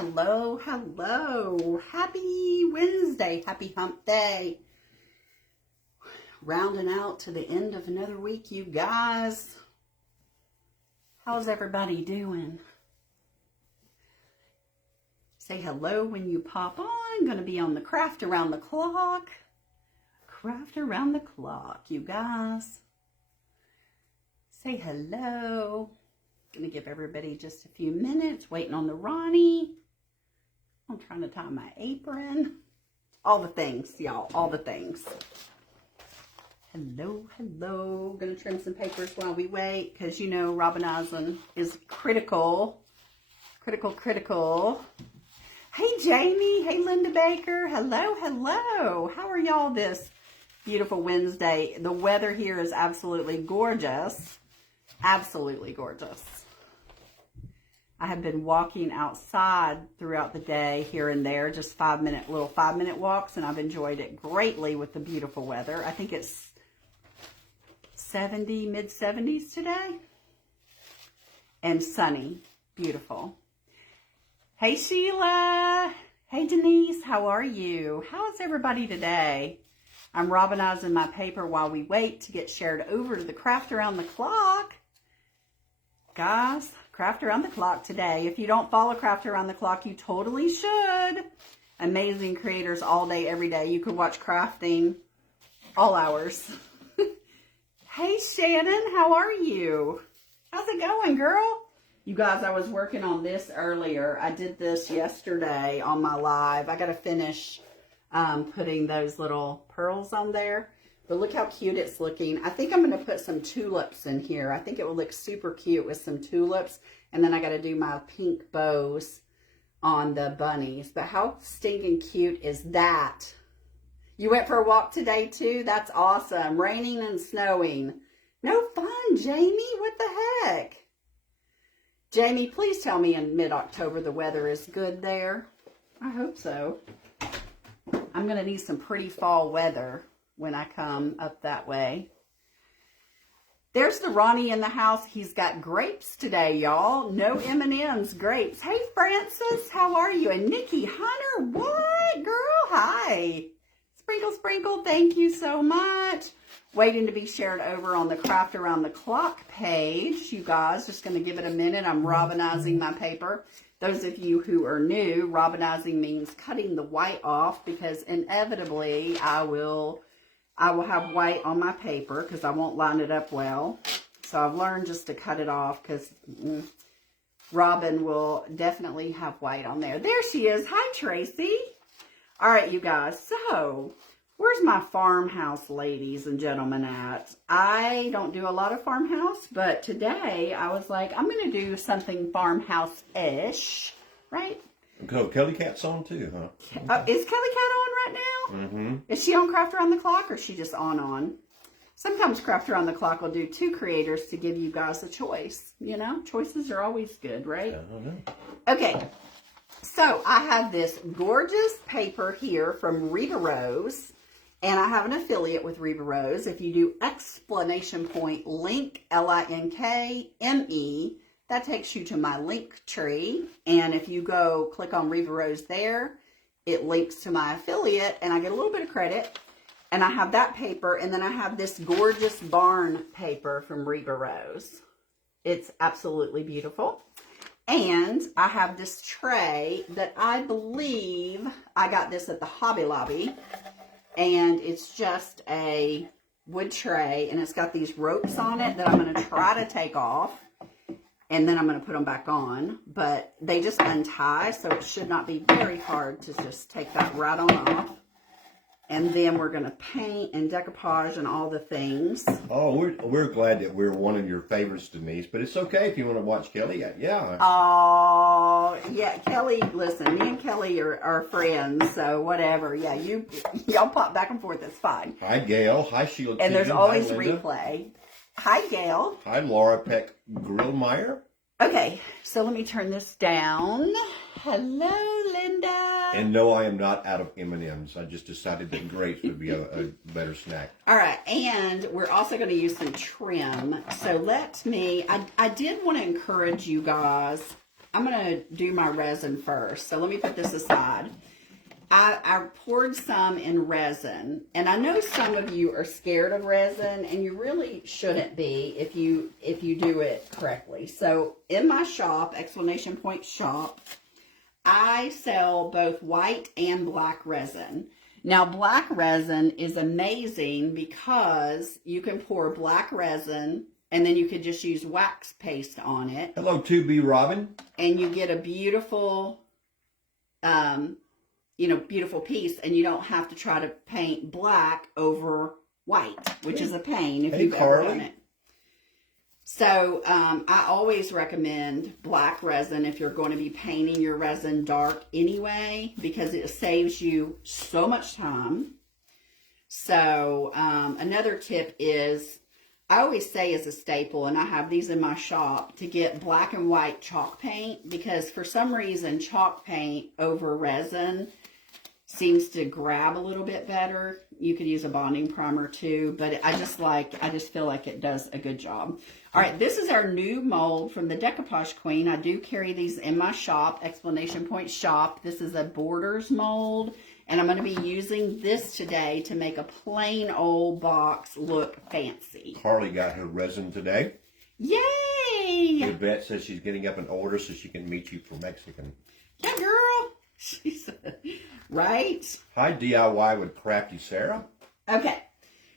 Hello, hello. Happy Wednesday. Happy hump day. Rounding out to the end of another week, you guys. How's everybody doing? Say hello when you pop on. Going to be on the craft around the clock. Craft around the clock, you guys. Say hello. Going to give everybody just a few minutes. Waiting on the Ronnie. I'm trying to tie my apron. All the things, y'all. All the things. Hello, hello. Going to trim some papers while we wait. Because, you know, robinizing is critical. Critical. Hey, Jamie. Hey, Linda Baker. Hello, hello. How are y'all this beautiful Wednesday? The weather here is absolutely gorgeous. Absolutely gorgeous. I have been walking outside throughout the day here and there, just little 5 minute walks, and I've enjoyed it greatly with the beautiful weather. I think it's 70, mid 70s today, and sunny, beautiful. Hey Sheila, hey Denise, how are you? How is everybody today? I'm robinizing my paper while we wait to get shared over to the Craft Around the Clock. Guys, Craft Around the Clock today. If you don't follow Craft Around the Clock, you totally should. Amazing creators all day, every day. You could watch crafting all hours. Hey, Shannon, how are you? How's it going, girl? You guys, I was working on this earlier. I did this yesterday on my live. I got to finish putting those little pearls on there. But look how cute it's looking. I think I'm going to put some tulips in here. I think it will look super cute with some tulips. And then I got to do my pink bows on the bunnies. But how stinking cute is that? You went for a walk today too? That's awesome. Raining and snowing. No fun, Jamie. What the heck? Jamie, please tell me in mid-October the weather is good there. I hope so. I'm going to need some pretty fall weather when I come up that way. There's the Ronnie in the house. He's got grapes today, y'all. No M&M's, grapes. Hey, Francis, how are you? And Nikki Hunter, what, girl? Hi. Sprinkle, sprinkle, thank you so much. Waiting to be shared over on the Craft Around the Clock page. You guys, just going to give it a minute. I'm robinizing my paper. Those of you who are new, robinizing means cutting the white off because inevitably I will have white on my paper because I won't line it up well. So I've learned just to cut it off because Robin will definitely have white on there. There she is. Hi, Tracy. All right, you guys. So where's my farmhouse ladies and gentlemen at? I don't do a lot of farmhouse, but today I was like, I'm going to do something farmhouse-ish, right? Cool. Kelly Cat's on too, huh? Is Kelly Cat on right now? Mm-hmm. Is she on Craft Around the Clock or is she just on? Sometimes Craft Around the Clock will do two creators to give you guys a choice. You know, choices are always good, right? I don't know. Okay, so I have this gorgeous paper here from Reba Rose, and I have an affiliate with Reba Rose. If you do exclamation point link, LINKME, that takes you to my link tree. And if you go click on Reba Rose there, it links to my affiliate and I get a little bit of credit. And I have that paper, and then I have this gorgeous barn paper from Reba Rose. It's absolutely beautiful. And I have this tray that I believe I got this at the Hobby Lobby. And it's just a wood tray, and it's got these ropes on it that I'm going to try to take off. And then I'm going to put them back on, but they just untie, so it should not be very hard to just take that right on off. And then we're going to paint and decoupage and all the things. Oh, we're glad that we're one of your favorites, Denise, but it's okay if you want to watch Kelly. Yeah. Oh, yeah, Kelly, listen, me and Kelly are friends, so whatever. Yeah, y'all pop back and forth, it's fine. Hi, Gail. Hi, Sheila. And there's always Hi, Linda. replay. Hi, Gail. Hi, Laura Peck Grillmeyer. Okay, so let me turn this down. Hello, Linda. And no, I am not out of M&Ms. I just decided that grapes would be a better snack. All right, and we're also going to use some trim. So I did want to encourage you guys I'm gonna do my resin first. So let me put this aside. I poured some in resin, and I know some of you are scared of resin, and you really shouldn't be if you do it correctly. So in my shop, exclamation point shop, I sell both white and black resin. Now, black resin is amazing because you can pour black resin, and then you could just use wax paste on it. Hello, 2B Robin. And you get a beautiful, beautiful piece, and you don't have to try to paint black over white, which is a pain if you've ever done it. So I always recommend black resin if you're going to be painting your resin dark anyway, because it saves you so much time. So another tip is, I always say as a staple, and I have these in my shop, to get black and white chalk paint, because for some reason chalk paint over resin seems to grab a little bit better. You could use a bonding primer too, but I just feel like it does a good job. All right, this is our new mold from the Decoupage Queen. I do carry these in my shop, exclamation point shop. This is a Borders mold, and I'm going to be using this today to make a plain old box look fancy. Carly got her resin today. Yay! Yvette says she's getting up an order so she can meet you for Mexican. Yeah, girl. She said, right? Hi, DIY with Crafty Sarah. Okay.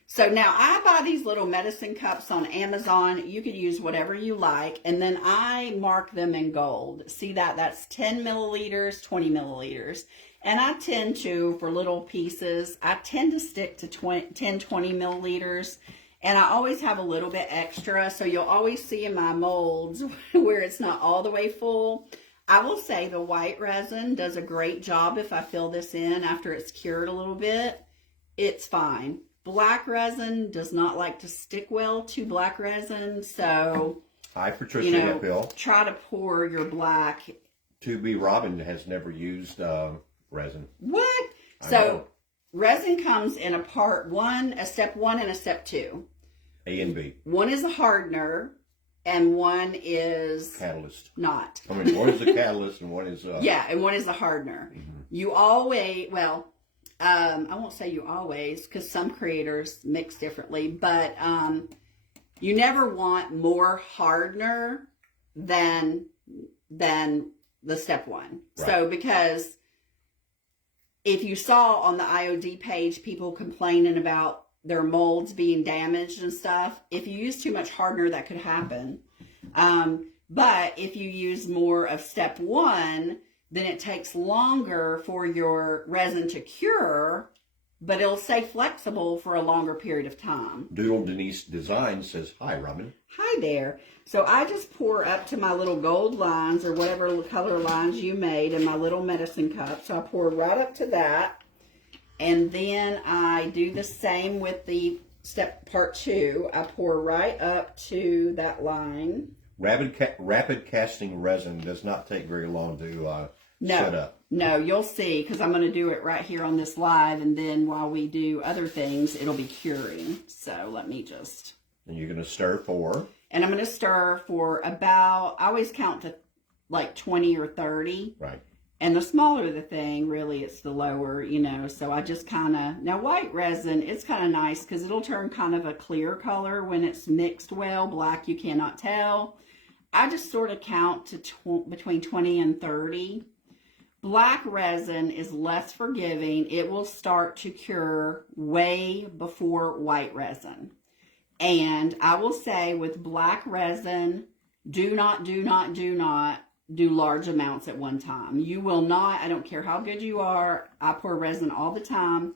So now I buy these little medicine cups on Amazon. You could use whatever you like. And then I mark them in gold. See that? That's 10 milliliters, 20 milliliters. And I tend to, for little pieces, I tend to stick to 10, 20 milliliters. And I always have a little bit extra. So you'll always see in my molds where it's not all the way full. I will say the white resin does a great job if I fill this in after it's cured a little bit. It's fine. Black resin does not like to stick well to black resin, so hi, Patricia Bill. Try to pour your black. 2B Robin has never used resin. What? So resin comes in a step one and a step two. A and B. One is a hardener, and one is catalyst. Not. I mean, one is a catalyst, and one is and one is a hardener. Mm-hmm. You always I won't say you always, because some creators mix differently, but you never want more hardener than the step one. Right. So because if you saw on the IOD page people complaining about their molds being damaged and stuff, if you use too much hardener, that could happen. But if you use more of step one, then it takes longer for your resin to cure, but it'll stay flexible for a longer period of time. Doodle Denise Design says, hi, Robin. Hi there. So I just pour up to my little gold lines or whatever color lines you made in my little medicine cup. So I pour right up to that. And then I do the same with the part two. I pour right up to that line. Rapid casting resin does not take very long to set up. No, you'll see, because I'm going to do it right here on this live, and then while we do other things, it'll be curing. So let me just... And you're going to stir for? And I'm going to stir for about, I always count to like 20 or 30. Right. And the smaller the thing, really, it's the lower, so I just kind of... Now, white resin, it's kind of nice, because it'll turn kind of a clear color when it's mixed well. Black, you cannot tell. I just sort of count to between 20 and 30. Black resin is less forgiving. It will start to cure way before white resin. And I will say with black resin, do not do large amounts at one time. You will not, I don't care how good you are, I pour resin all the time.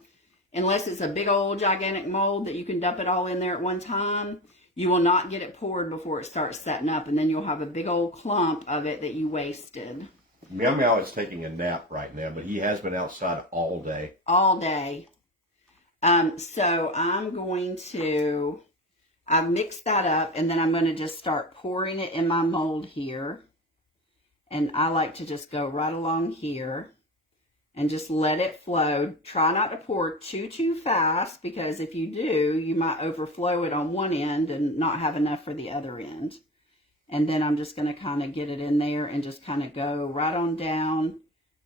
Unless it's a big old gigantic mold that you can dump it all in there at one time, you will not get it poured before it starts setting up, and then you'll have a big old clump of it that you wasted. Meow Meow is taking a nap right now, but he has been outside all day. All day. So I'm going to, I've mixed that up, and then I'm going to just start pouring it in my mold here. And I like to just go right along here and just let it flow. Try not to pour too fast, because if you do, you might overflow it on one end and not have enough for the other end. And then I'm just going to kind of get it in there and just kind of go right on down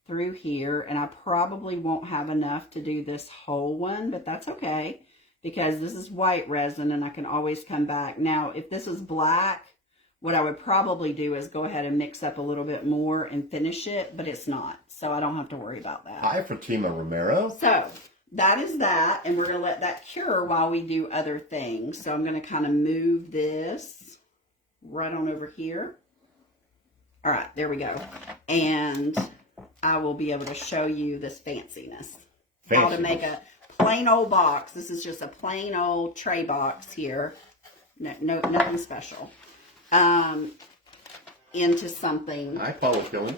through here. And I probably won't have enough to do this whole one, but that's okay because this is white resin and I can always come back. Now, if this is black, what I would probably do is go ahead and mix up a little bit more and finish it, but it's not. So I don't have to worry about that. Hi, Fatima Romero. So that is that. And we're going to let that cure while we do other things. So I'm going to kind of move this right on over here. All right, there we go. And I will be able to show you this fanciness. How to make a plain old box. This is just a plain old tray box here. No, nothing special. Into something. I follow Kelly.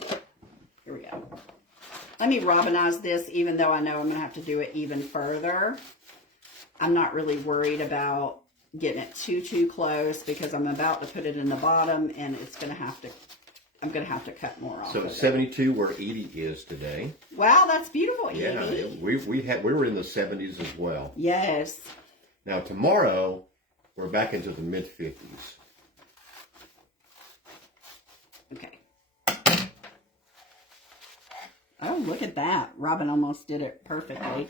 Here we go. Let me robinize this, even though I know I'm going to have to do it even further. I'm not really worried about getting it too close because I'm about to put it in the bottom and it's going to have to, I'm going to have to cut more off. So 72 where 80 is today. Wow, that's beautiful, 80. Yeah, we were in the 70s as well. Yes. Now tomorrow, we're back into the mid-50s. Okay. Oh, look at that. Robin almost did it perfectly.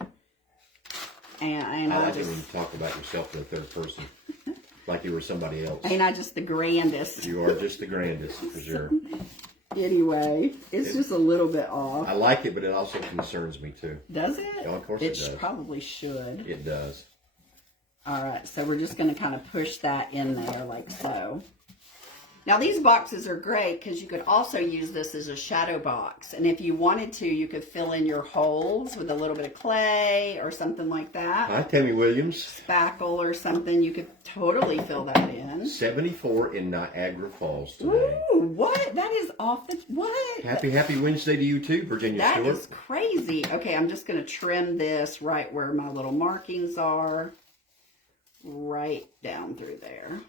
And I like it when you talk about yourself in the third person. Like you were somebody else. Ain't I just the grandest? You are just the grandest, for sure. Anyway, it's just a little bit off. I like it, but it also concerns me, too. Does it? Oh, of course it does. It probably should. It does. All right, so we're just going to kind of push that in there like so. Now, these boxes are great because you could also use this as a shadow box. And if you wanted to, you could fill in your holes with a little bit of clay or something like that. Hi, Tammy Williams. Spackle or something. You could totally fill that in. 74 in Niagara Falls today. Ooh, what? That is off the... What? Happy Wednesday to you, too, Virginia Stewart. That is crazy. Okay, I'm just going to trim this right where my little markings are. Right down through there.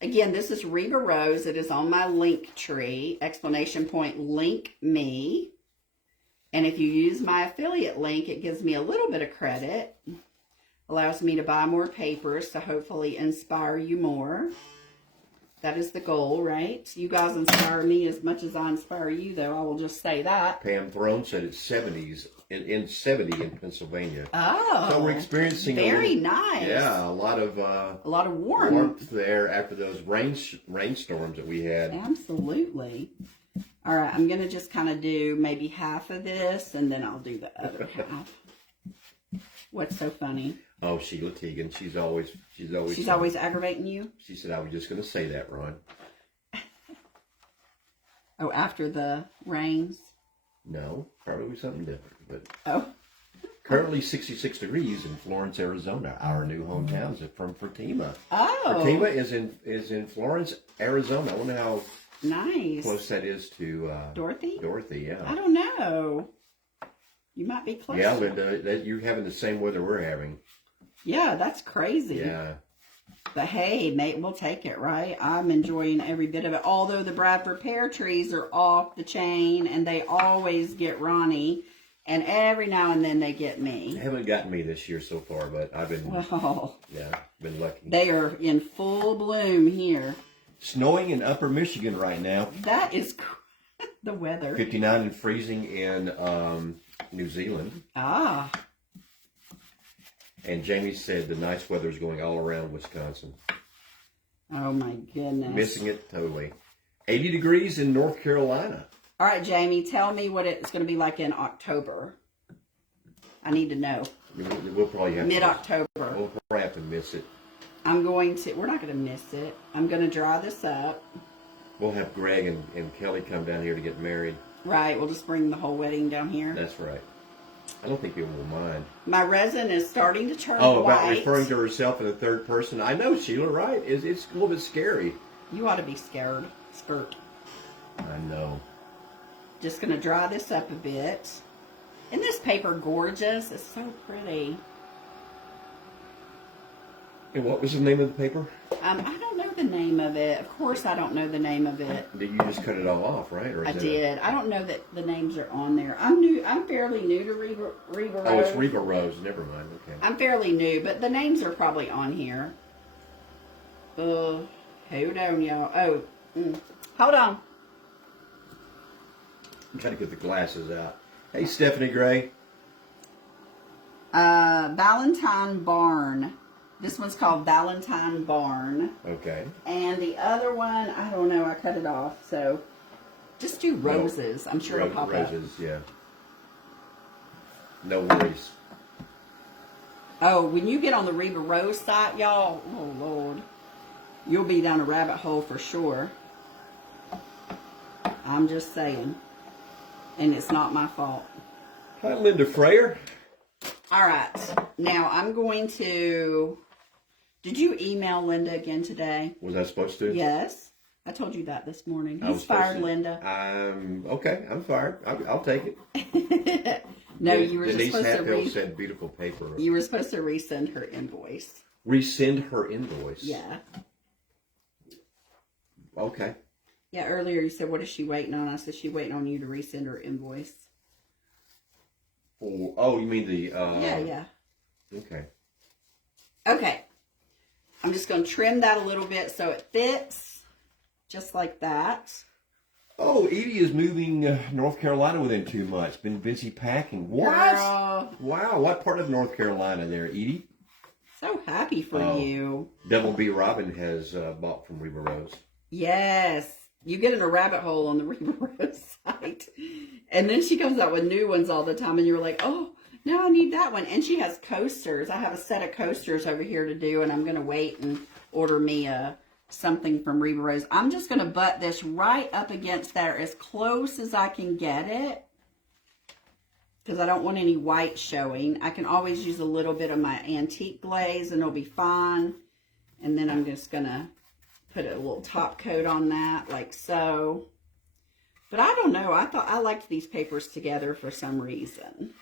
Again, this is Reba Rose. It is on my link tree. Exclamation point, link me. And if you use my affiliate link, it gives me a little bit of credit. Allows me to buy more papers to hopefully inspire you more. That is the goal, right? You guys inspire me as much as I inspire you, though. I will just say that. Pam Throne said it's 70s in 70 in Pennsylvania. Oh, so we're experiencing very nice. Yeah, a lot of warmth there after those rainstorms that we had. Absolutely. All right, I'm gonna just kind of do maybe half of this, and then I'll do the other half. What's so funny? Oh, Sheila Teagan. She's always aggravating you. She said, "I was just gonna say that, Ron." Oh, after the rains. No, probably something different. But currently 66 degrees in Florence, Arizona. Our new hometown is from Fatima. Oh, Fatima is in Florence, Arizona. I wonder how nice close that is to Dorothy. Dorothy, yeah. I don't know. You might be close. Yeah, Linda, you're having the same weather we're having. Yeah, that's crazy. Yeah. But hey, mate, we'll take it, right? I'm enjoying every bit of it. Although the Bradford pear trees are off the chain, and they always get Ronnie, and every now and then they get me. They haven't gotten me this year so far, but I've been, been lucky. They are in full bloom here. Snowing in Upper Michigan right now. That is the weather. 59 and freezing in New Zealand. Ah. And Jamie said the nice weather is going all around Wisconsin. Oh, my goodness. Missing it totally. 80 degrees in North Carolina. All right, Jamie, tell me what it's going to be like in October. I need to know. We'll probably have mid-October. We'll probably have to miss it. We're not going to miss it. I'm going to dry this up. We'll have Greg and Kelly come down here to get married. Right, we'll just bring the whole wedding down here. That's right. I don't think people will mind. My resin is starting to turn white. Oh, about referring to herself in the third person. I know, Sheila, right? It's a little bit scary. You ought to be scared. Skirt. I know. Just going to dry this up a bit. Isn't this paper gorgeous? It's so pretty. And what was the name of the paper? I don't know the name of it. Of course I don't know the name of it. Did you just cut it all off, right? Or I did. I don't know that the names are on there. I'm fairly new to Reba Rose. Oh, it's Reba Rose. Never mind. Okay. I'm fairly new, but the names are probably on here. Hold on, y'all. Oh, Hold on. Gotta get the glasses out. Hey, Stephanie Gray. Valentine Barn. This one's called Valentine Barn. Okay. And the other one, I don't know, I cut it off. So just do roses. I'm sure it'll pop up. Roses, yeah. No worries. Oh, when you get on the Reba Rose site, y'all, oh Lord, you'll be down a rabbit hole for sure. I'm just saying. And it's not my fault. Hi, Linda Frayer. All right. Now I'm going to... Did you email Linda again today? Was I supposed to? Yes. I told you that this morning. He's fired, Linda. Okay, I'm fired. I'll take it. No, you were Denise just supposed Hatfield to said beautiful paper. You were supposed to resend her invoice. Resend her invoice? Yeah. Okay. Yeah, earlier you said, what is she waiting on? I said, she's waiting on you to resend her invoice. Oh, you mean the... Yeah. Okay. Okay. I'm just going to trim that a little bit so it fits. Just like that. Oh, Edie is moving North Carolina within 2 months. Been busy packing. What? Girl. Wow. What part of North Carolina there, Edie? So happy for you. Double B Robin has bought from Reba Rose. Yes. You get in a rabbit hole on the Reba Rose site. And then she comes out with new ones all the time. And you're like, oh, now I need that one. And she has coasters. I have a set of coasters over here to do. And I'm going to wait and order me something from Reba Rose. I'm just going to butt this right up against there as close as I can get it. Because I don't want any white showing. I can always use a little bit of my antique glaze and it'll be fine. And then I'm just going to put a little top coat on that like so. But I don't know. I liked these papers together for some reason.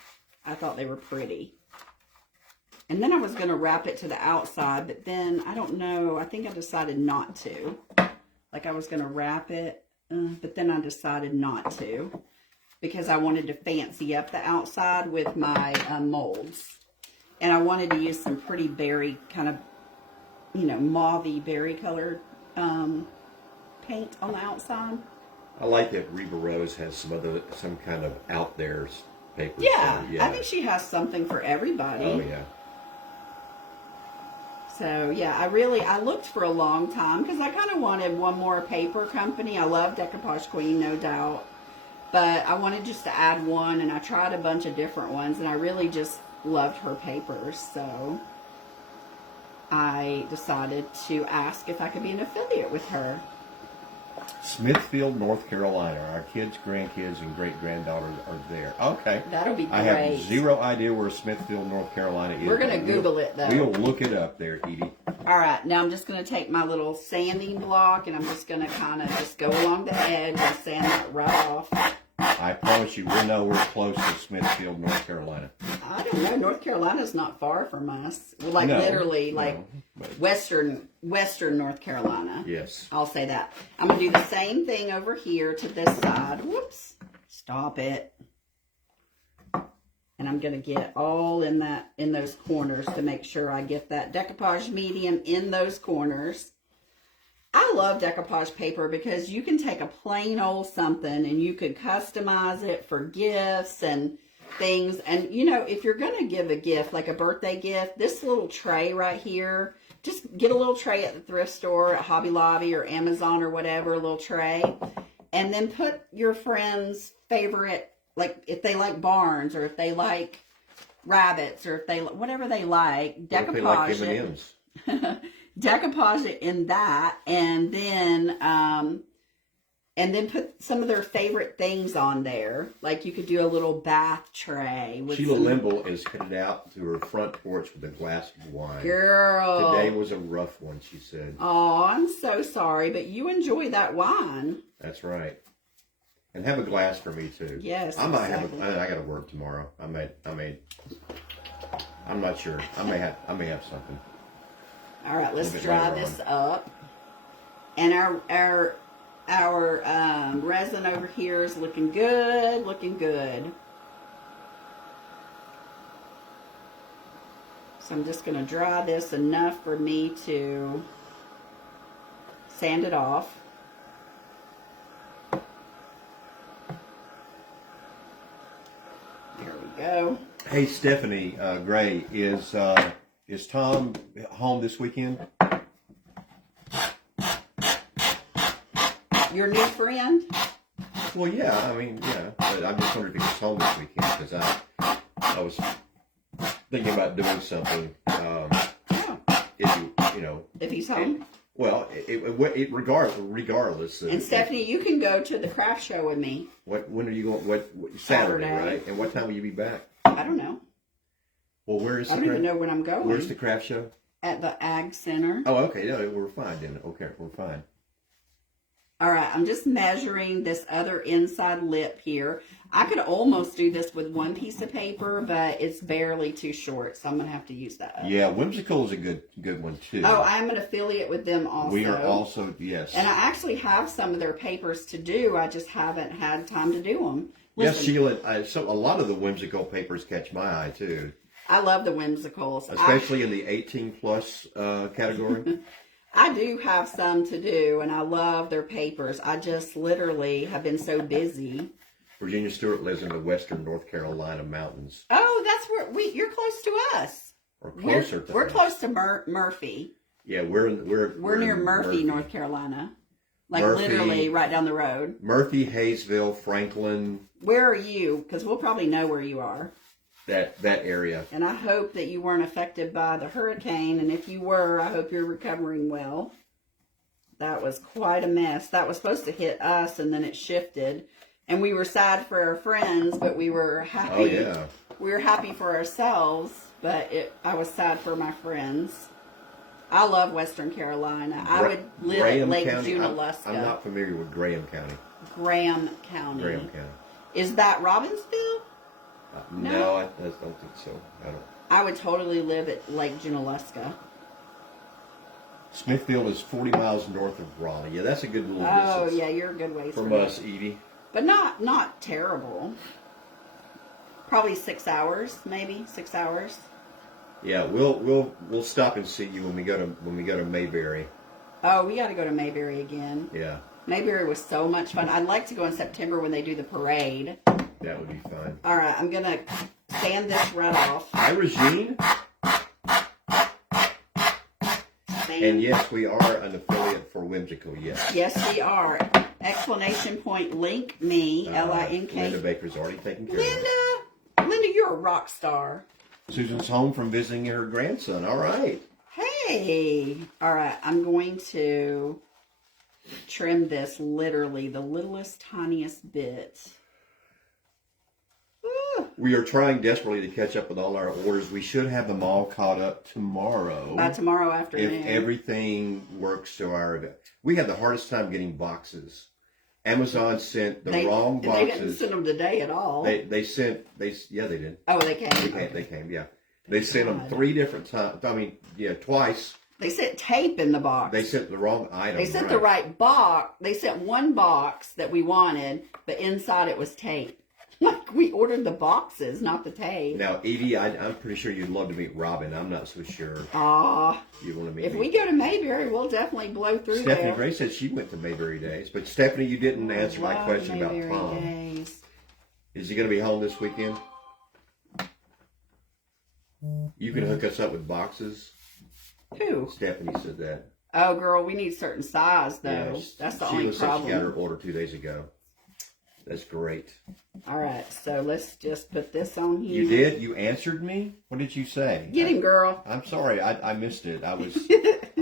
I thought they were pretty. And then I was going to wrap it to the outside, but then I don't know. I think I decided not to. Like I was going to wrap it, but then I decided not to because I wanted to fancy up the outside with my molds. And I wanted to use some pretty berry kind of, mauvey berry colored paint on the outside. I like that Reba Rose has some kind of out there paper. Yeah, so, yeah, I think she has something for everybody. Oh yeah. So yeah, I looked for a long time because I kind of wanted one more paper company. I love Decoupage Queen, no doubt, but I wanted just to add one, and I tried a bunch of different ones, and I really just loved her papers. So I decided to ask if I could be an affiliate with her. Smithfield, North Carolina. Our kids, grandkids, and great-granddaughters are there. Okay. That'll be great. I have zero idea where Smithfield, North Carolina is. We're going to Google it, though. We'll look it up there, Edie. All right. Now I'm just going to take my little sanding block, and I'm just going to kind of just go along the edge and sand that right off. I promise you, we'll know we're close to Smithfield, North Carolina. I don't know. North Carolina's not far from us. Well, like literally, western North Carolina. Yes. I'll say that. I'm going to do the same thing over here to this side. Whoops. Stop it. And I'm going to get all in those corners to make sure I get that decoupage medium in those corners. I love decoupage paper because you can take a plain old something and you could customize it for gifts and things. And, if you're going to give a gift, like a birthday gift, this little tray right here, just get a little tray at the thrift store, at Hobby Lobby or Amazon or whatever, a little tray. And then put your friend's favorite, like if they like barns or if they like rabbits or if they, whatever they like, decoupage it. Decoupage it in that, and then put some of their favorite things on there. Like you could do a little bath tray. With Sheila Limble is headed out to her front porch with a glass of wine. Girl. Today was a rough one, she said. Oh, I'm so sorry, but you enjoy that wine. That's right. And have a glass for me too. Yes, I might exactly. I got to work tomorrow. I'm not sure. I may have something. All right, let's dry this up. And our resin over here is looking good, So I'm just going to dry this enough for me to sand it off. go. Hey, Stephanie Gray, is Tom home this weekend? Your new friend? Well, yeah, I mean, yeah. But I'm just wondering if he's home this weekend because I was thinking about doing something. If he's home. Well, regardless. And Stephanie, you can go to the craft show with me. When are you going? What Saturday, right? And what time will you be back? I don't know. Well, where is? I don't even know when I'm going. Where's the craft show? At the Ag Center. Oh, okay. No, we're fine then. Okay, we're fine. All right, I'm just measuring this other inside lip here. I could almost do this with one piece of paper, but it's barely too short, so I'm going to have to use that. Yeah, Whimsical is a good one, too. Oh, I'm an affiliate with them also. We are also, yes. And I actually have some of their papers to do. I just haven't had time to do them. Yes, Sheila, a lot of the Whimsical papers catch my eye, too. I love the Whimsicals. Especially in the 18-plus category. I do have some to do, and I love their papers. I just literally have been so busy. Virginia Stewart lives in the western North Carolina mountains. Oh, that's where you're close to us. Or closer to us. We're close to Murphy. Yeah, we're near Murphy, North Carolina. Like Murphy, literally right down the road. Murphy, Hayesville, Franklin. Where are you? Because we'll probably know where you are. That area. And I hope that you weren't affected by the hurricane. And if you were, I hope you're recovering well. That was quite a mess. That was supposed to hit us, and then it shifted. And we were sad for our friends, but we were happy. Oh, yeah. We were happy for ourselves, but I was sad for my friends. I love Western Carolina. I would live at Lake Junaluska. I'm not familiar with Graham County. Graham County. Graham County. Is that Robbinsville? No, I don't think so. I would totally live at Lake Junaluska. Smithfield is 40 miles north of Raleigh. Yeah, that's a good little distance. Oh, yeah, you're a good ways from us, Edie. But not terrible. Probably 6 hours, maybe 6 hours. Yeah, we'll stop and see you when we go to Mayberry. Oh, we got to go to Mayberry again. Yeah. Mayberry was so much fun. I'd like to go in September when they do the parade. That would be fun. All right, I'm going to sand this right off. Hi, Regine. And yes, we are an affiliate for Whimsical, yes. Yes, we are. Explanation point, link me, LINK. Linda Baker's already taken care of it. Linda, you're a rock star. Susan's home from visiting her grandson. All right. Hey. All right, I'm going to trim this literally the littlest, tiniest bit. We are trying desperately to catch up with all our orders. We should have them all caught up tomorrow. By tomorrow afternoon. If everything works to our event. We had the hardest time getting boxes. Amazon sent the wrong boxes. They didn't send them today at all. Yeah, they did. Oh, they came. They came, yeah. They sent them 3 different times. I mean, yeah, twice. They sent tape in the box. They sent the wrong item. They sent the right box. They sent one box that we wanted, but inside it was tape. Like, we ordered the boxes, not the tape. Now, Edie, I'm pretty sure you'd love to meet Robin. I'm not so sure. You want to meet me? If we go to Mayberry, we'll definitely blow through Stephanie there. Gray said she went to Mayberry Days. But, Stephanie, you didn't answer my question about Tom. Days. Is he going to be home this weekend? You can hook us up with boxes. Who? Stephanie said that. Oh, girl, we need certain size, though. Yeah, that's the only problem. She got her order 2 days ago. That's great. All right, so let's just put this on here. You did? You answered me? What did you say? Get him, girl. I'm sorry. I missed it. I was...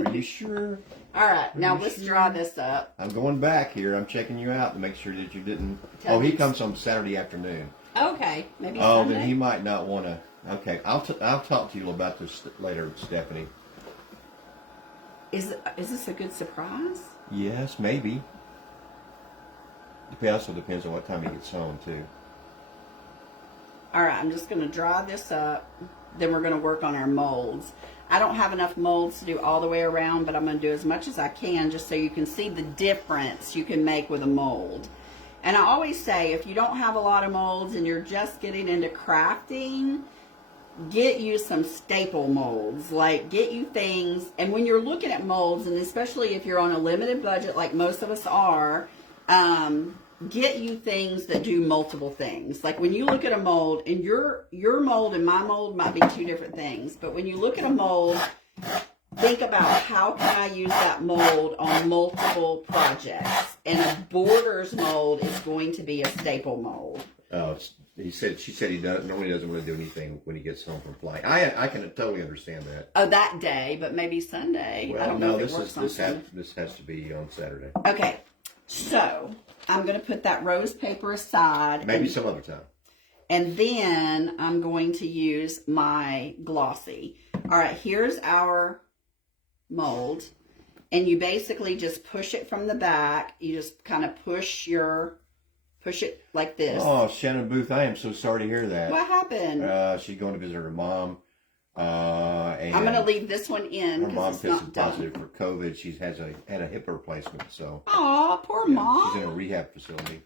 Are you sure? All right, now let's dry this up. I'm going back here. I'm checking you out to make sure that you didn't... he comes on Saturday afternoon. Okay, maybe Sunday. Then he might not want to... Okay, I'll talk to you about this later, Stephanie. Is this a good surprise? Yes, maybe. It also depends on what time he gets home, too. All right, I'm just going to dry this up. Then we're going to work on our molds. I don't have enough molds to do all the way around, but I'm going to do as much as I can just so you can see the difference you can make with a mold. And I always say, if you don't have a lot of molds and you're just getting into crafting, get you some staple molds. Like, get you things. And when you're looking at molds, and especially if you're on a limited budget like most of us are, get you things that do multiple things. Like when you look at a mold, and your mold and my mold might be two different things, but when you look at a mold, think about how can I use that mold on multiple projects. And a borders mold is going to be a staple mold. Oh, she said he normally doesn't want to do anything when he gets home from flying. I can totally understand that. Oh, that day, but maybe Sunday. Well, I don't know if it works on Sunday. This has to be on Saturday. Okay, so I'm going to put that rose paper aside. Maybe some other time. And then I'm going to use my glossy. All right, here's our mold. And you basically just push it from the back. You just kind of push it like this. Oh, Shannon Booth, I am so sorry to hear that. What happened? She's going to visit her mom. And I'm going to leave this one in. her mom it's not tested done. positive for COVID. She had a hip replacement, so. Aw, poor Yeah, mom. she's in a rehab facility.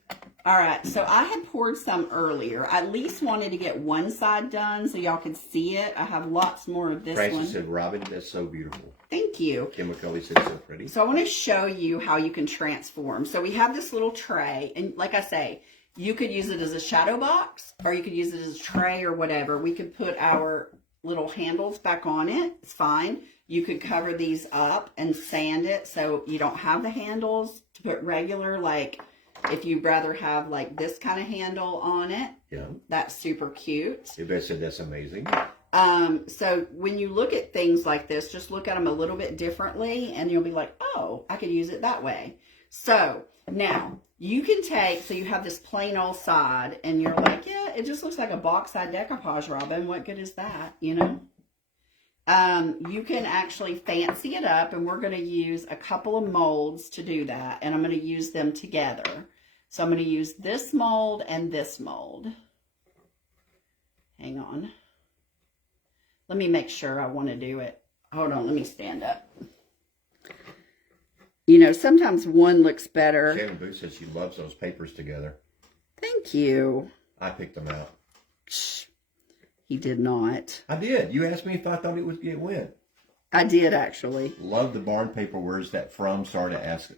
All right, so I had poured some earlier. I at least wanted to get one side done so y'all could see it. I have lots more of this Francis one. said, Robin, that's so beautiful. Thank you. Kim McCulley said, so pretty. So I want to show you how you can transform. So we have this little tray, and like I say, you could use it as a shadow box, or you could use it as a tray or whatever. We could put our little handles back on it. It's fine. You could cover these up and sand it so you don't have the handles to put regular, like if you'd rather have like this kind of handle on it. Yeah. That's super cute. Everybody said that's amazing. So when you look at things like this, just look at them a little bit differently and you'll be like, oh, I could use it that way. So now you can take, so you have this plain old side and you're like, yeah, it just looks like a box side decoupage, Robin. What good is that? You know? You can actually fancy it up, and we're going to use a couple of molds to do that, and I'm going to use them together. So I'm going to use this mold and this mold. Hang on. Let me make sure I want to do it. Hold on, let me stand up. You know, sometimes one looks better. Shannon Booth said she loves those papers together. Thank you. I picked them out. Shh. He did not. I did. You asked me if I thought it would get win. I did, actually. Love the barn paper. Where's that from? Sorry to ask.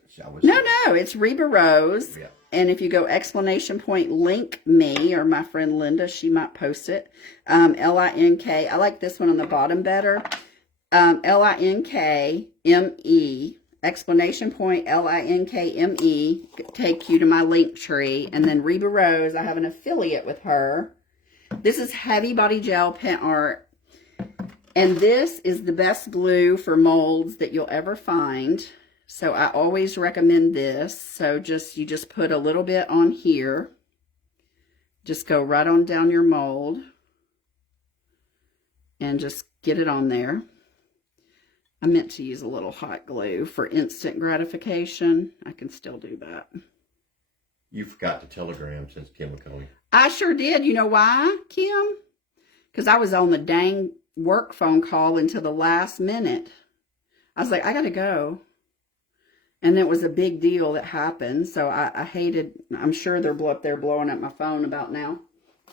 No, it's Reba Rose. Yeah. And if you go exclamation point, link me, or my friend Linda, she might post it. L-I-N-K. I like this one on the bottom better. L-I-N-K-M-E. Exclamation point, L-I-N-K-M-E. Take you to my link tree. And then Reba Rose, I have an affiliate with her. This is Heavy Body Gel Pen Art. And this is the best glue for molds that you'll ever find. So I always recommend this. So you just put a little bit on here. Just go right on down your mold. And just get it on there. I meant to use a little hot glue for instant gratification. I can still do that. You forgot to telegram, since Kim McCulley. I sure did. You know why, Kim? Because I was on the dang work phone call until the last minute. I was like, I got to go. And it was a big deal that happened. So I hated, I'm sure they're blowing up my phone about now.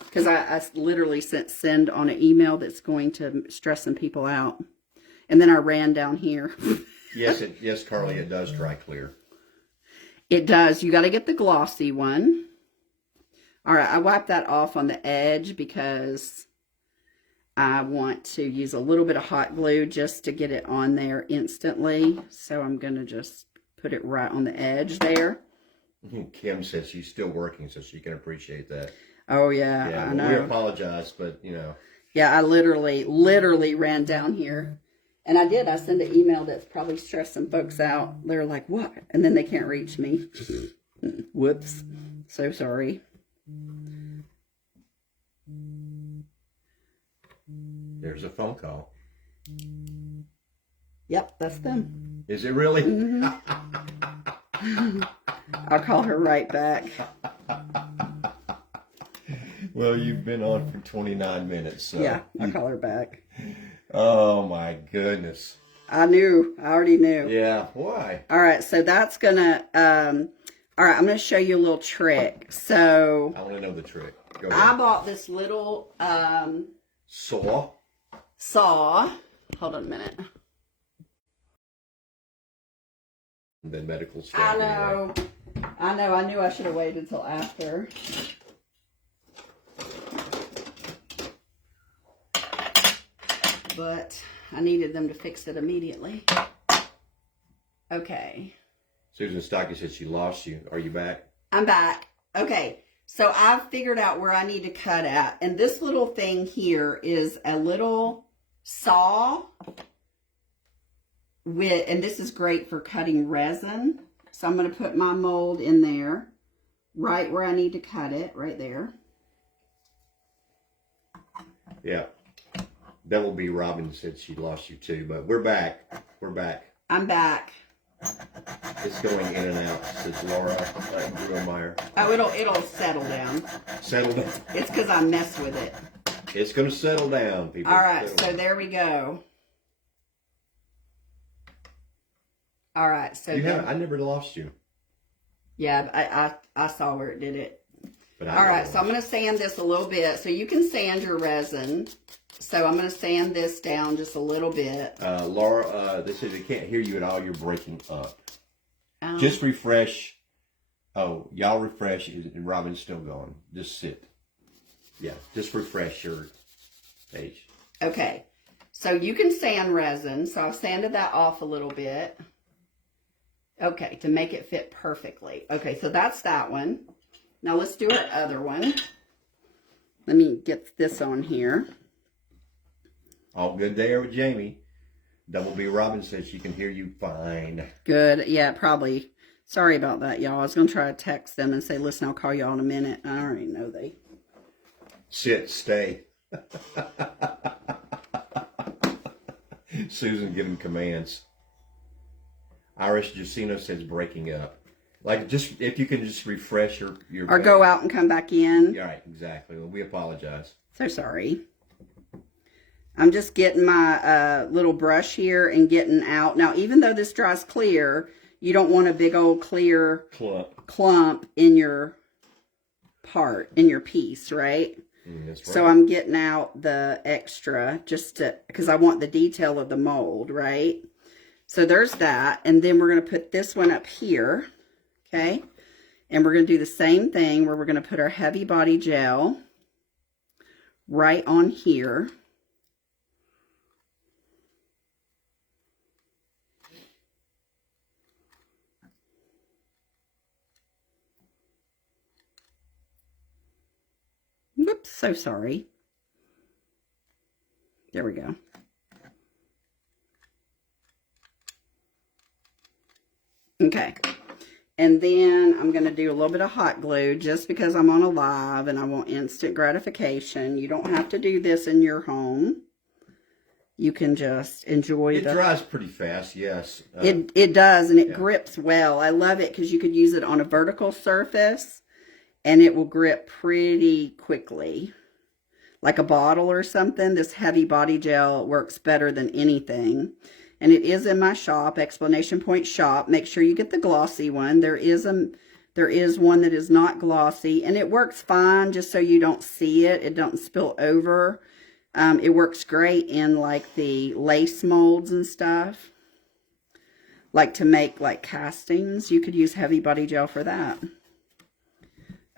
Because I literally send on an email that's going to stress some people out. And then I ran down here. Yes, Carly, it does dry clear. It does. You got to get the glossy one. All right, I wiped that off on the edge because I want to use a little bit of hot glue just to get it on there instantly. So I'm going to just put it right on the edge there. Kim says she's still working, so she can appreciate that. Oh, yeah, I know. We apologize, but, you know. Yeah, I literally ran down here. And I did. I sent an email that's probably stressed some folks out. They're like, what? And then they can't reach me. Whoops. So sorry. There's a phone call. Yep, that's them. Is it really? Mm-hmm. I'll call her right back. Well, you've been on for 29 minutes. So yeah, I'll call her back. Oh, my goodness. I already knew. Yeah, why? All right, so that's going to, all right, I'm going to show you a little trick. So. I want to know the trick. Go ahead. I bought this little saw. Hold on a minute. The medical stuff. I know. I know, I knew I should have waited until after. But I needed them to fix it immediately. Okay. Susan Stockey said she lost you. Are you back? I'm back. Okay. So I've figured out where I need to cut at. And this little thing here is a little saw with, and this is great for cutting resin. So I'm going to put my mold in there, right where I need to cut it, right there. Yeah. Devil B. Robin said she lost you too, but we're back. We're back. I'm back. It's going in and out, says Laura Gruemeyer. Oh, it'll settle down. Settle down. It's because I mess with it. It's going to settle down, people. All right, so there we go. All right, so I never lost you. Yeah, I saw where it did it. But all right, so I'm going to sand this a little bit. So you can sand your resin. So I'm going to sand this down just a little bit. Laura, they said they can't hear you at all. You're breaking up. Just refresh. Oh, y'all refresh. And Robin's still going. Just sit. Yeah, just refresh your page. Okay, so you can sand resin. So I've sanded that off a little bit. Okay, to make it fit perfectly. Okay, so that's that one. Now let's do our other one. Let me get this on here. All good there with Jamie. Double B Robin says she can hear you fine. Good. Yeah, probably. Sorry about that, y'all. I was going to try to text them and say, listen, I'll call y'all in a minute. I already know they. Sit, stay. Susan giving commands. Irish Jacino says breaking up. Like, just if you can just refresh your or page. Go out and come back in. Yeah, right, exactly. Well, we apologize. So sorry. I'm just getting my little brush here and getting out. Now, even though this dries clear, you don't want a big old clear clump in your piece, right? That's right. So I'm getting out the extra just because I want the detail of the mold, right? So there's that. And then we're going to put this one up here, okay? And we're going to do the same thing where we're going to put our heavy body gel right on here. Whoops, so sorry. There we go. Okay. And then I'm going to do a little bit of hot glue just because I'm on a live and I want instant gratification. You don't have to do this in your home. You can just enjoy it. It dries pretty fast, yes. It does, and it grips well. I love it because you could use it on a vertical surface and it will grip pretty quickly. Like a bottle or something, this heavy body gel works better than anything. And it is in my shop, Explanation Point Shop. Make sure you get the glossy one. There is one that is not glossy, and it works fine just so you don't see it. It don't spill over. It works great in like the lace molds and stuff. Like to make like castings, you could use heavy body gel for that.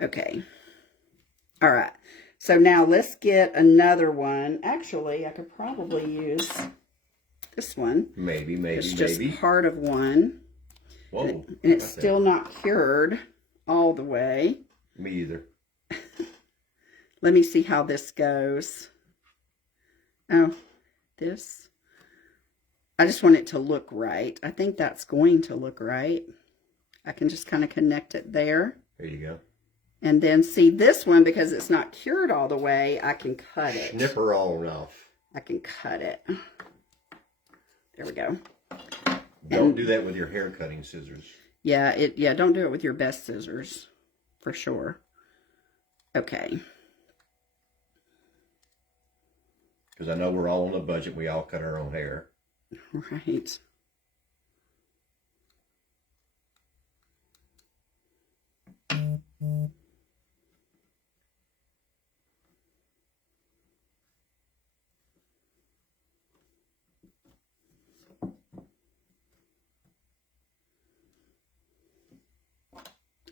Okay. All right. So now let's get another one. Actually, I could probably use this one. Maybe. It's just part of one. Whoa. And it's still not cured all the way. Me either. Let me see how this goes. Oh, this. I just want it to look right. I think that's going to look right. I can just kind of connect it there. There you go. And then see this one, because it's not cured all the way, I can cut it. Snip her all off. I can cut it. There we go. Don't do that with your hair cutting scissors. Yeah, don't do it with your best scissors. For sure. Okay. Because I know we're all on a budget. We all cut our own hair. Right.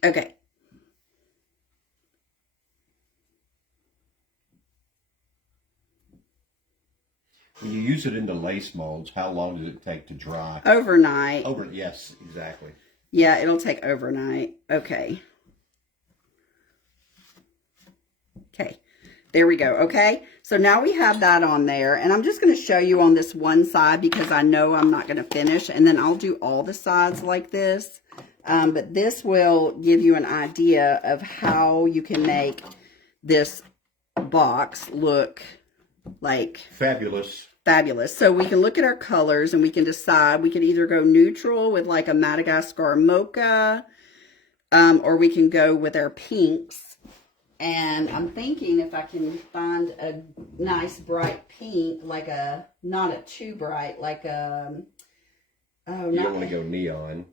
Okay. When you use it in the lace molds, how long does it take to dry? Overnight. Yes, exactly. Yeah, it'll take overnight. Okay. Okay. There we go. Okay. So now we have that on there. And I'm just going to show you on this one side because I know I'm not going to finish. And then I'll do all the sides like this. But this will give you an idea of how you can make this box look like fabulous. Fabulous. So we can look at our colors and we can decide. We can either go neutral with like a Madagascar mocha, or we can go with our pinks. And I'm thinking if I can find a nice bright pink, like a, not a too bright, like a, oh, you don't want to go neon.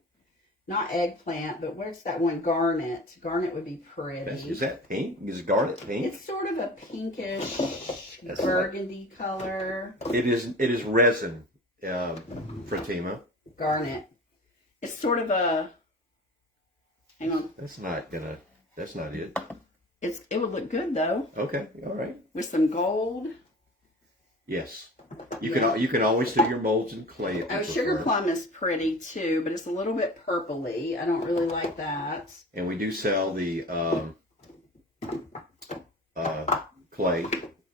Not eggplant, but where's that one? Garnet. Garnet would be pretty. Is that pink? Is garnet pink? It's sort of a pinkish burgundy color. It is resin, Fatima. Garnet. It's sort of a, hang on. That's not it. It would look good though. Okay, all right. With some gold. Yes. You can always do your molds in clay. Oh, sugar plum is pretty too, but it's a little bit purpley. I don't really like that. And we do sell the clay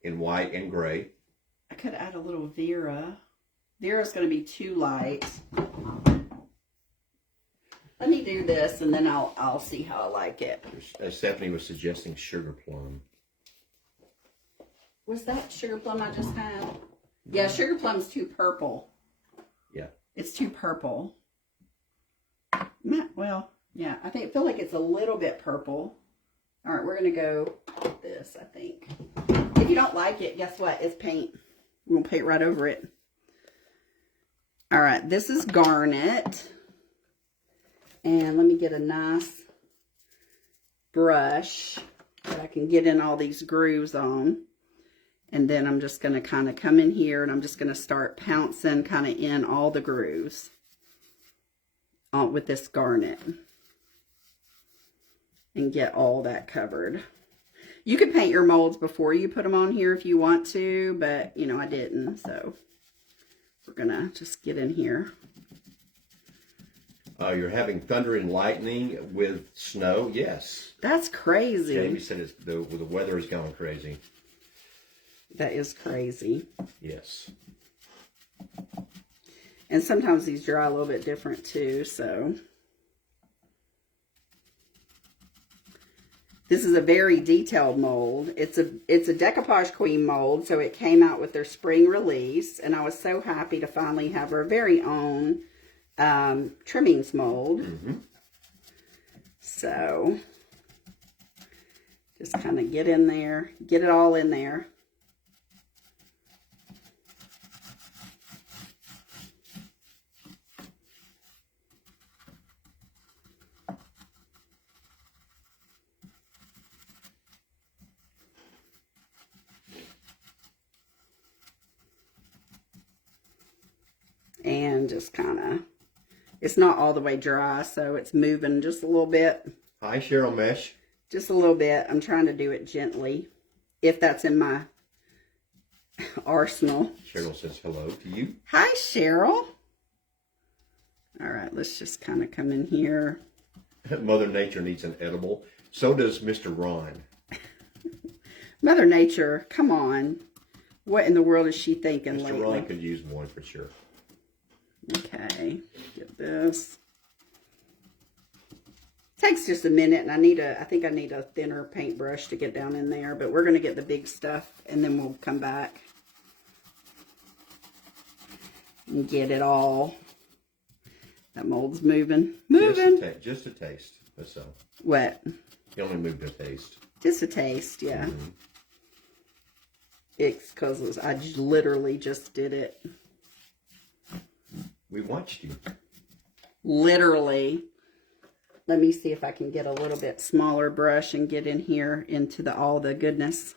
in white and gray. I could add a little Vera. Vera's going to be too light. Let me do this, and then I'll see how I like it. Stephanie was suggesting sugar plum. Was that sugar plum I just had? Yeah, sugar plum's too purple. Yeah. It's too purple. Well, yeah, I feel like it's a little bit purple. All right, we're going to go with this, I think. If you don't like it, guess what? It's paint. We're going to paint right over it. All right, this is garnet. And let me get a nice brush that I can get in all these grooves on. And then I'm just going to kind of come in here and I'm just going to start pouncing kind of in all the grooves with this garnet. And get all that covered. You could paint your molds before you put them on here if you want to, but, you know, I didn't. So we're going to just get in here. You're having thunder and lightning with snow? Yes. That's crazy. Jamie said the weather has gone crazy. That is crazy. Yes. And sometimes these dry a little bit different too, so. This is a very detailed mold. It's a decoupage queen mold, so it came out with their spring release, and I was so happy to finally have our very own trimmings mold. Mm-hmm. So, just kind of get in there, get it all in there. And just kind of, it's not all the way dry, so it's moving just a little bit. Hi, Cheryl Mesh. Just a little bit. I'm trying to do it gently, if that's in my arsenal. Cheryl says hello to you. Hi, Cheryl. All right, let's just kind of come in here. Mother Nature needs an edible. So does Mr. Ron. Mother Nature, come on. What in the world is she thinking lately? Mr. Ron could use one for sure. Okay, get this. Takes just a minute, and I think I need a thinner paintbrush to get down in there, but we're going to get the big stuff, and then we'll come back and get it all. That mold's moving. Just a taste. That's all. What? You only moved a taste. Just a taste, yeah. Mm-hmm. It's because I literally just did it. We watched you. Literally. Let me see if I can get a little bit smaller brush and get in here into all the goodness.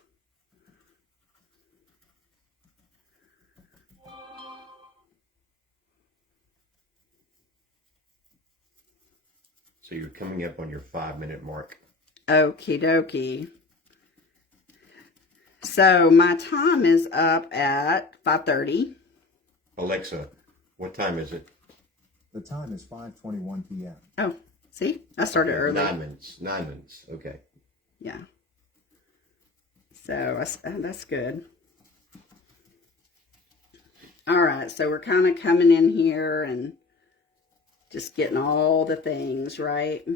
So you're coming up on your 5-minute mark. Okie dokie. So my time is up at 5:30. Alexa, what time is it? The time is 5:21 p.m. Oh, see? I started early. 9 minutes. 9 minutes. Okay. Yeah. So that's good. All right, so we're kind of coming in here and just getting all the things, right?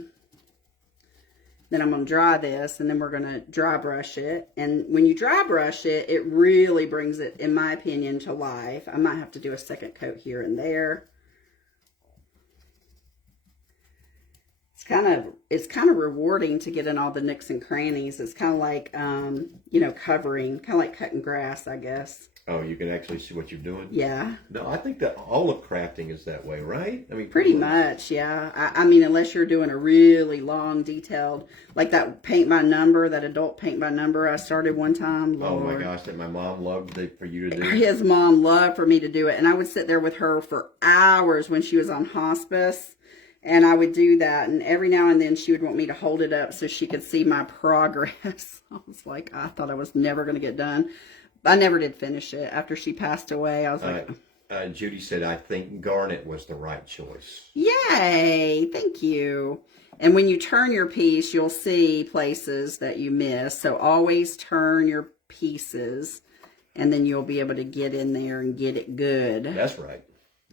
Then I'm going to dry this, and then we're going to dry brush it. And when you dry brush it, it really brings it, in my opinion, to life. I might have to do a second coat here and there. It's kind of rewarding to get in all the nooks and crannies. It's kind of like, covering, kind of like cutting grass, I guess. Oh, you can actually see what you're doing? Yeah. No, I think that all of crafting is that way, right? I mean, pretty much, yeah. I mean, unless you're doing a really long, detailed, like that paint by number, that adult paint by number I started one time. Lord. Oh my gosh, that my mom loved for you to do. His mom loved for me to do it, and I would sit there with her for hours when she was on hospice, and I would do that, and every now and then she would want me to hold it up so she could see my progress. I was like, I thought I was never going to get done. I never did finish it. After she passed away, I was like... Judy said, I think garnet was the right choice. Yay! Thank you. And when you turn your piece, you'll see places that you miss. So always turn your pieces, and then you'll be able to get in there and get it good. That's right.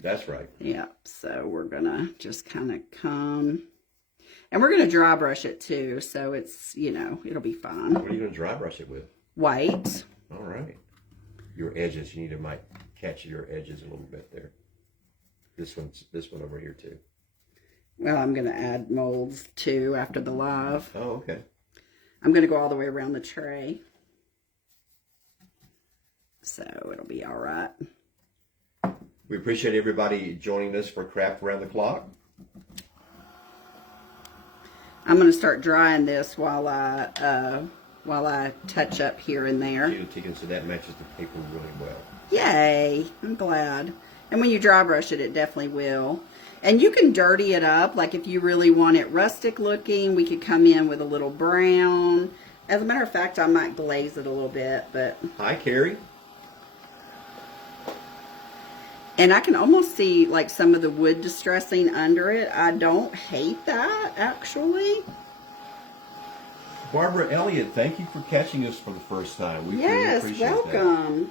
That's right. Yeah. So we're going to just kind of come... And we're going to dry brush it, too. So it's, it'll be fine. What are you going to dry brush it with? White. All right. Your edges, you might catch your edges a little bit there. This one over here too. Well, I'm going to add molds too after the live. Oh, okay. I'm going to go all the way around the tray. So it'll be all right. We appreciate everybody joining us for Craft Around the Clock. I'm going to start drying this while I touch up here and there. So that matches the paper really well. Yay! I'm glad. And when you dry brush it, it definitely will. And you can dirty it up. Like if you really want it rustic looking, we could come in with a little brown. As a matter of fact, I might glaze it a little bit. But hi, Carrie. And I can almost see like some of the wood distressing under it. I don't hate that, actually. Barbara Elliott, thank you for catching us for the first time. We really appreciate welcome.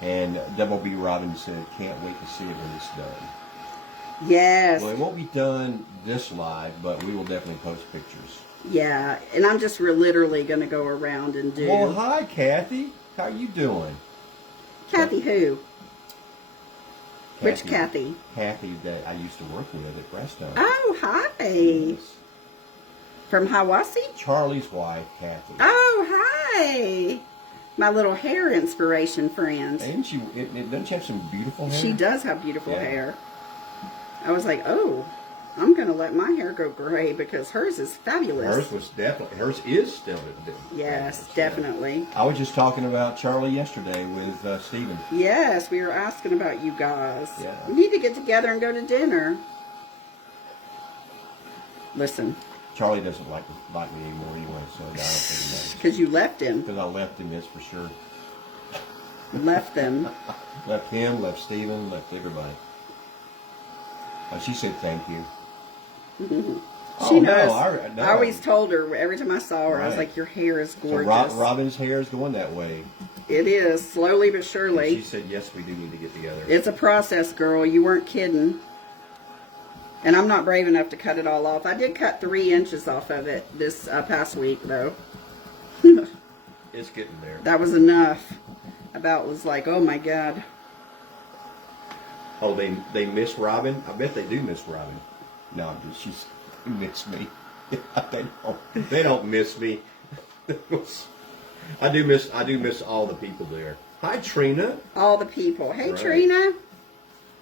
That. And Double B Robbins said, can't wait to see it when it's done. Yes. Well, it won't be done this live, but we will definitely post pictures. Yeah, and I'm just literally going to go around and do... Well, hi, Kathy. How you doing? Kathy who? Which Kathy? Kathy that I used to work with at Presto. Oh, hi. Yes. From Hiwassee? Charlie's wife, Kathy. Oh, hi. My little hair inspiration friend. And doesn't she have some beautiful hair? She does have beautiful hair. I was like, oh, I'm going to let my hair go gray because hers is fabulous. Hers is still. Yes, definitely. I was just talking about Charlie yesterday with Stephen. Yes, we were asking about you guys. Yeah. We need to get together and go to dinner. Listen. Charlie doesn't like me anymore anyway, so I don't think he does. Because you left him. Because I left him, that's for sure. Left them. Left him, left Stephen, left everybody. She said thank you. She knows. No. I always told her, every time I saw her, I was like, your hair is gorgeous. So Robin's hair is going that way. It is, slowly but surely. And she said, yes, we do need to get together. It's a process, girl. You weren't kidding. And I'm not brave enough to cut it all off. I did cut 3 inches off of it this past week, though. It's getting there. That was enough. About was like, oh my God. Oh, they miss Robin? I bet they do miss Robin. No, she miss me. They don't miss me. I do miss all the people there. Hi, Trina. All the people. Hey, right. Trina.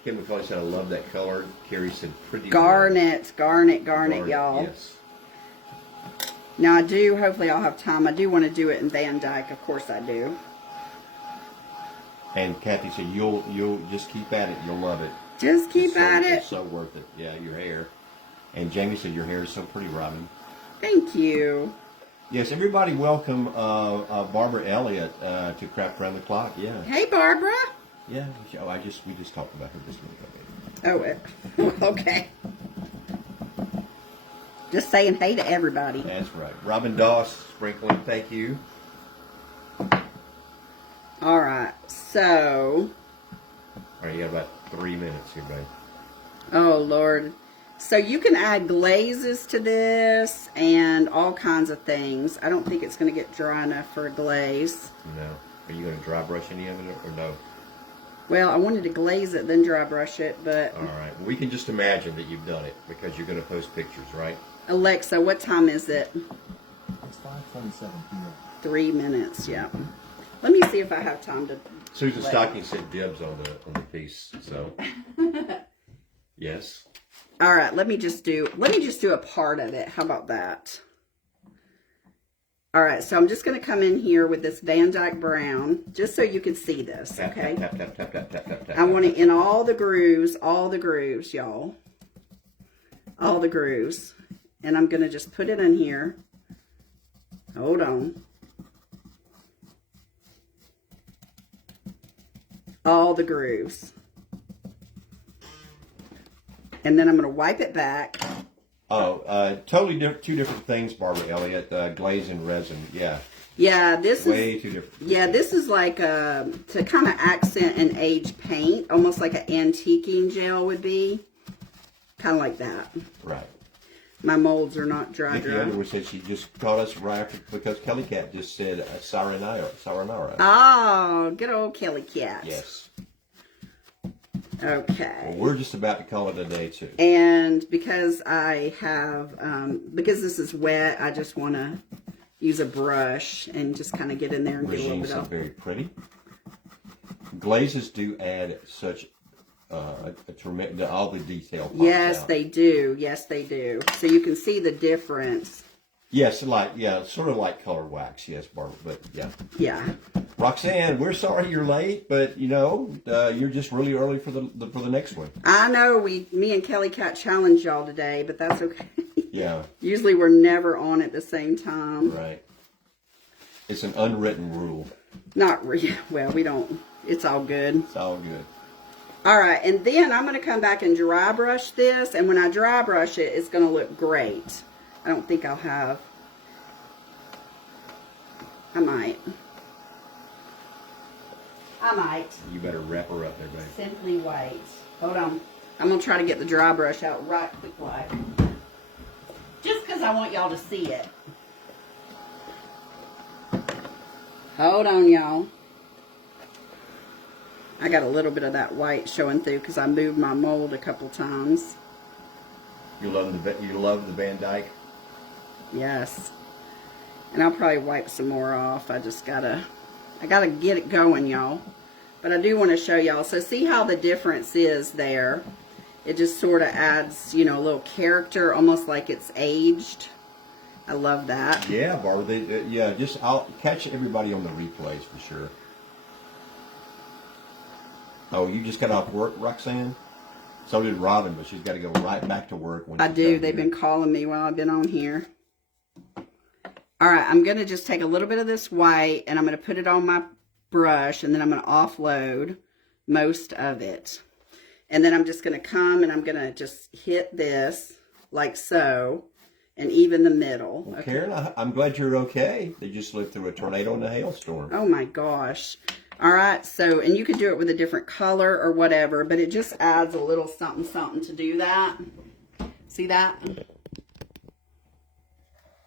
Kim McCauley said, I love that color. Carrie said, pretty garnet, y'all. Yes. Now, I do, hopefully I'll have time. I do want to do it in Van Dyke. Of course I do. And Kathy said, you'll just keep at it. You'll love it. Just keep at it. It's so worth it. Yeah, your hair. And Jamie said your hair is so pretty, Robin. Thank you. Yes, everybody welcome Barbara Elliott to Craft Around the Clock. Yeah. Hey, Barbara. Yeah. Oh, we just talked about her this minute. Oh, okay. Just saying hey to everybody. That's right. Robin Doss, sprinkling, thank you. All right, so. All right, you got about 3 minutes here, babe. Oh, Lord. So you can add glazes to this and all kinds of things. I don't think it's going to get dry enough for a glaze. No. Are you going to dry brush any of it or no? Well, I wanted to glaze it, then dry brush it, but... All right. We can just imagine that you've done it because you're going to post pictures, right? Alexa, what time is it? It's 5:27 p.m. 3 minutes, yeah. Let me see if I have time to... Susan Stocking said dibs on the piece, so... Yes. All right, let me just do a part of it. How about that? All right, so I'm just going to come in here with this Van Dyke brown, just so you can see this, okay? Tap, tap, tap, tap, tap, tap, tap, I want it in all the grooves, y'all. All the grooves. And I'm going to just put it in here. Hold on. All the grooves. And then I'm going to wipe it back. Oh, totally two different things, Barbara Elliott. Glaze and resin, yeah. Yeah, this is way too different. Yeah, this is like to kind of accent and age paint, almost like an antiquing gel would be, kind of like that. Right. My molds are not dry. Nikki Underwood said she just caught us right after because Kelly Cat just said Saranara. Oh, good old Kelly Cat. Yes. Okay. Well, we're just about to call it a day too. And because I have, because this is wet, I just want to use a brush and just kind of get in there and get a little bit of. Very pretty. Glazes do add such a tremendous, all the detail. Yes, out. they do. Yes, they do. So you can see the difference. Yes, sort of like color wax. Yes, Barbara, but yeah. Yeah. Roxanne, we're sorry you're late, but you're just really early for the next one. I know me and Kelly Cat challenged y'all today, but that's okay. Yeah. Usually we're never on at the same time. Right. It's an unwritten rule. Not really. Well, we don't. It's all good. It's all good. All right, and then I'm going to come back and dry brush this, and when I dry brush it, it's going to look great. I don't think I'll have. I might. You better wrap her up there, babe. Simply White. Hold on. I'm going to try to get the dry brush out right quick like. Just because I want y'all to see it. Hold on, y'all. I got a little bit of that white showing through because I moved my mold a couple times. You love the Van Dyke? Yes. And I'll probably wipe some more off. I gotta get it going, y'all. But I do want to show y'all. So see how the difference is there. It just sort of adds, a little character, almost like it's aged. I love that. Yeah, Barbara. I'll catch everybody on the replays for sure. Oh, you just got off work, Roxanne? So did Robin, but she's got to go right back to work. I do. They've been calling me while I've been on here. All right, I'm going to just take a little bit of this white, and I'm going to put it on my brush, and then I'm going to offload most of it. And then I'm just going to come, and I'm going to just hit this like so, and even the middle. Well, okay. Karen, I'm glad you're okay. They just lived through a tornado and a hailstorm. Oh, my gosh. All right, so, and you could do it with a different color or whatever, but it just adds a little something, something to do that. See that?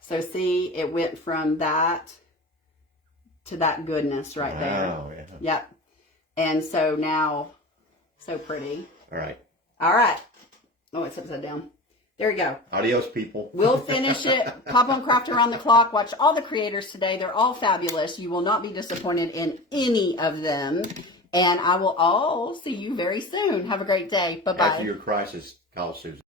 So see, it went from that to that goodness right there. Wow, yeah. Yep. And so now, so pretty. All right. All right. Oh, it's upside down. There we go. Adios, people. We'll finish it. Pop on Craft Around the Clock. Watch all the creators today. They're all fabulous. You will not be disappointed in any of them. And I will all see you very soon. Have a great day. Bye-bye. After your crisis, call Susan.